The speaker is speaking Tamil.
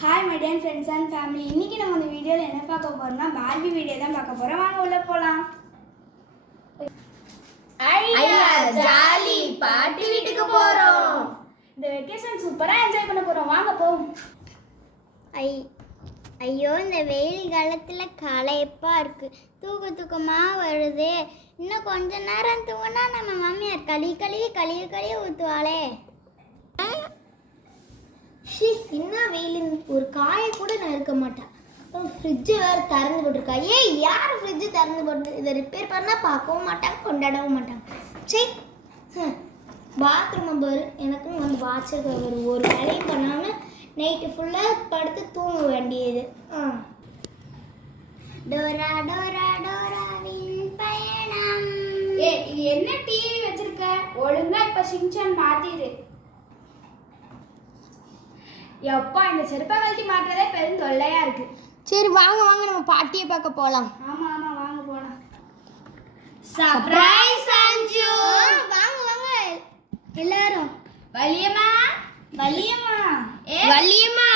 Hi my dear friends and family. இன்னைக்கு நம்ம இந்த வீடியோல என்ன பார்க்க போறோம்னா பார்பி வீடியோ தான் பார்க்க போறோம். வாங்க உள்ள போலாம். ஐயா ஜாலி பாட்டி வீட்டுக்கு போறோம். இந்த வெக்கேஷன் சூப்பரா என்ஜாய் பண்ண போறோம். வாங்க போவோம். ஐயோ இந்த வெயில் காலத்தில் களைப்பா இருக்கு, தூக்கமா வருது. இன்னும் கொஞ்ச நேரம் தூங்கினா நம்ம மாமியார் கழுவி ஊற்றுவாளே. இன்னும் வெயில் ஒரு காயை கூட நான் இருக்க மாட்டேன். ஃப்ரிட்ஜு வேறு திறந்து போட்டிருக்கா. ஏய் யார் ஃப்ரிட்ஜு திறந்து போட்டு இதை ரிப்பேர் பண்ணால் பார்க்கவும் மாட்டாங்க, கொண்டாடவும் மாட்டாங்க. சரி பாத்ரூம் பாரு, எனக்கும் வந்து வாட்சிருக்க ஒரு வேலையும் பண்ணாமல் நைட்டு ஃபுல்லாக படுத்து தூங்க வேண்டியது. டோரா டோரா டோராவின் பயணம். இது என்ன டிவி வச்சிருக்க? ஒழுங்கா இப்ப சிங்சான் மாத்திரு. எப்பா இந்த செருப்பை கழட்டி மாட்டுறதே பெரும் தொல்லையா இருக்கு. சரி வாங்க நம்ம பாட்டியை பார்க்க போகலாம். ஆமா வாங்க போலாம். சர்ப்ரைஸ் அஞ்சு. வாங்க எல்லாரும். வலியம்மா வள்ளியம்மா